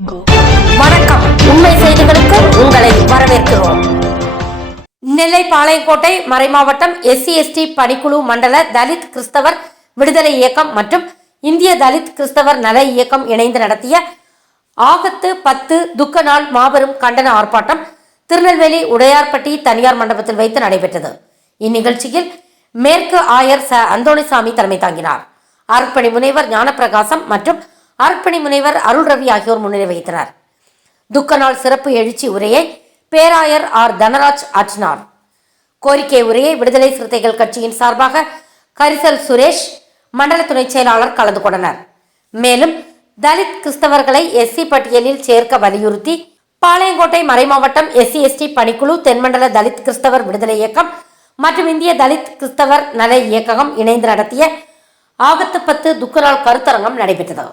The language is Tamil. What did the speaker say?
வணக்கம். உண்மை செய்திகளுக்கு உங்களை வரவேற்கிறோம். நெல்லை பாளையங்கோட்டை மறைமாவட்டம் எஸ்சி எஸ்டி பணிக்குழு மண்டல தலித் கிறிஸ்தவர் விடுதலை இயக்கம் மற்றும் இந்திய தலித் கிறிஸ்தவர் நல இயக்கம் இணைந்து நடத்திய ஆகத்து பத்து துக்க நாள் மாபெரும் கண்டன ஆர்ப்பாட்டம் திருநெல்வேலி உடையார்பட்டி தனியார் மண்டபத்தில் வைத்து நடைபெற்றது. இந்நிகழ்ச்சியில் மேற்கு ஆயர் ச. அந்தோணிசாமி தலைமை தாங்கினார். அர்ப்பணி முனைவர் ஞானப்பிரகாசம் மற்றும் அருட்பணி முனைவர் அருள் ரவி ஆகியோர் முன்னிலை வகித்தனர். துக்க நாள் சிறப்பு எழுச்சி உரையை பேராயர் ஆர் தனராஜ் ஆற்றினார். கோரிக்கை உரையை விடுதலை சிறுத்தைகள் கட்சியின் சார்பாக கரிசல் சுரேஷ் மண்டல துணைச் செயலாளர் கலந்து கொண்டனர். மேலும் தலித் கிறிஸ்தவர்களை எஸ்சி பட்டியலில் சேர்க்க வலியுறுத்தி பாளையங்கோட்டை மறைமாவட்டம் எஸ்சி எஸ்டி பணிக்குழு தென்மண்டல தலித் கிறிஸ்தவர் விடுதலை இயக்கம் மற்றும் இந்திய தலித் கிறிஸ்தவர் நல இயக்ககம் இணைந்து நடத்திய ஆகத்து பத்து துக்கநாள் கருத்தரங்கம் நடைபெற்றது.